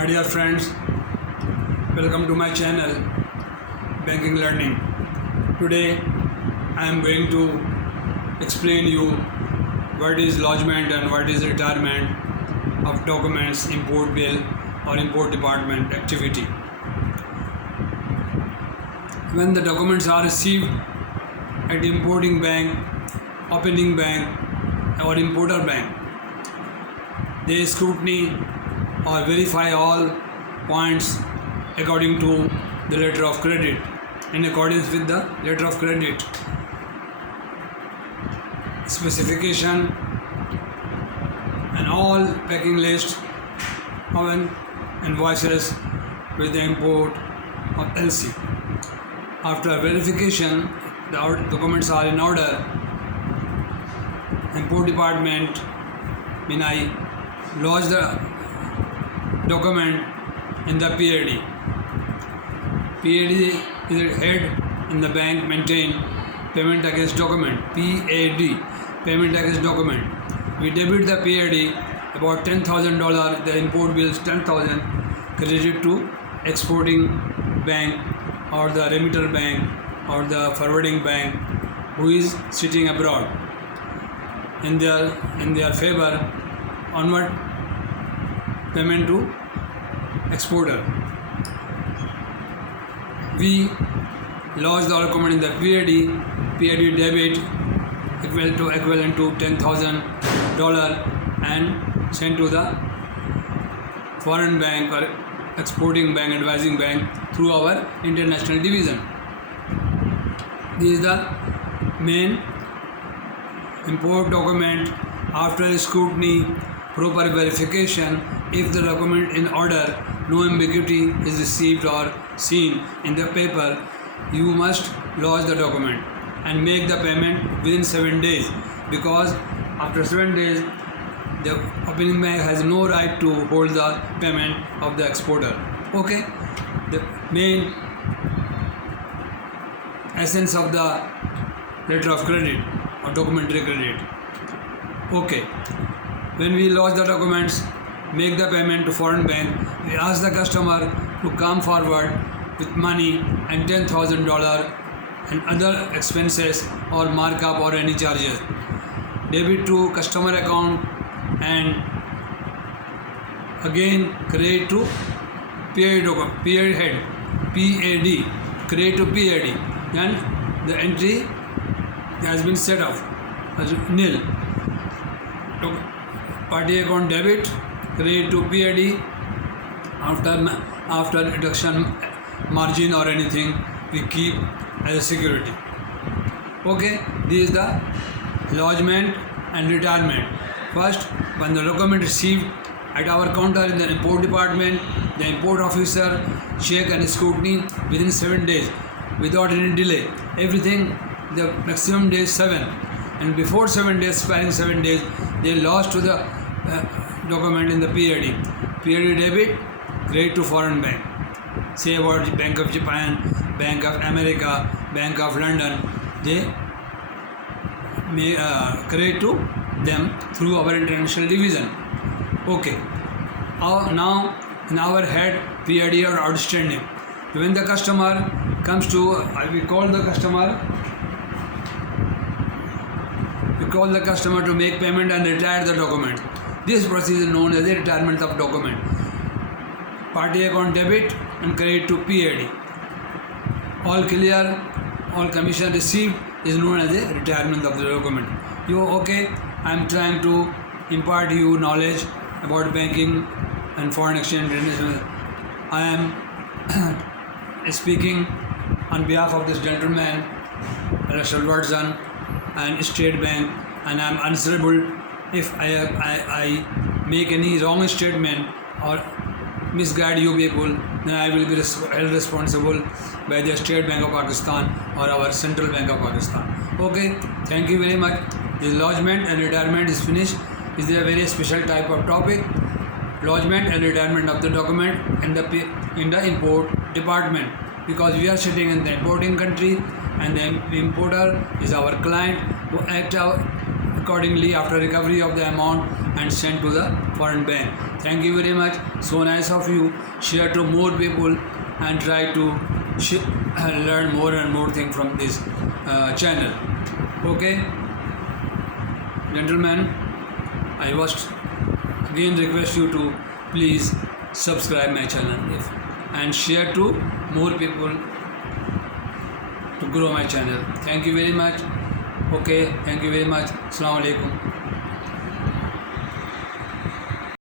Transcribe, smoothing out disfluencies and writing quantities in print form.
My dear friends, welcome to my channel Banking Learning. Today I am going to explain you what is lodgement and what is retirement of documents, import bill or import department activity. When the documents are received at importing bank, opening bank or importer bank, they scrutiny or verify all points according to the letter of credit, in accordance with the letter of credit specification and all packing list of invoices with the import of LC. After verification, the documents are in order. Import department when I lodge the document in the PAD. PAD is a head in the bank maintain payment against document. PAD, payment against document. We debit the PAD about $10,000. The import bill is $10,000 credited to exporting bank or the remitter bank or the forwarding bank who is sitting abroad. In their favor, onward payment to exporter. We lodge the document in the PAD debit equivalent to $10,000 and sent to the foreign bank or exporting bank, advising bank through our international division. This is the main import document. After scrutiny, proper verification, if the document in order, no ambiguity is received or seen in the paper, you must lodge the document and make the payment within 7 days, because after 7 days the opening bank has no right to hold the payment of the exporter. Okay, the main essence of the letter of credit or documentary credit. Okay, when we lodge the documents, make the payment to foreign bank, we ask the customer to come forward with money and $10,000 and other expenses or markup or any charges. Debit to customer account and again credit to PAD head, PAD, credit to PAD. Then the entry has been set up as nil. Party account debit, credit to PAD. After reduction margin or anything, we keep as a security. Okay, this is the lodgement and retirement. First, when the document received at our counter in the import department, the import officer check and scrutiny within 7 days without any delay. Everything, the maximum day is 7, and before 7 days, expiring 7 days, they lost to the document in the PAD. PAD debit, credit to foreign bank. Say about Bank of Japan, Bank of America, Bank of London, they may credit to them through our international division. Okay, now in our head PAD are outstanding. When the customer comes to, we call the customer to make payment and retire the document. This process is known as the retirement of document. Party account debit and credit to PAD. All clear, all commission received is known as the retirement of the document. You okay? I am trying to impart you knowledge about banking and foreign exchange. I am speaking on behalf of this gentleman, Russell Watson, and State Bank, and I am answerable if I make any wrong statement or misguide you people, then I will be held responsible by the State Bank of Pakistan or our Central Bank of Pakistan. Okay, thank you very much. This lodgement and retirement is finished. Is a very special type of topic. Lodgement and retirement of the document in the import department, because we are sitting in the importing country and the importer is our client who act accordingly after recovery of the amount and sent to the foreign bank. Thank you very much. So nice of you. Share to more people and try to learn more and more things from this channel. Okay, gentlemen, I must again request you to please subscribe my channel and share to more people to grow my channel. Thank you very much. Okay, thank you very much. Assalamu alaikum.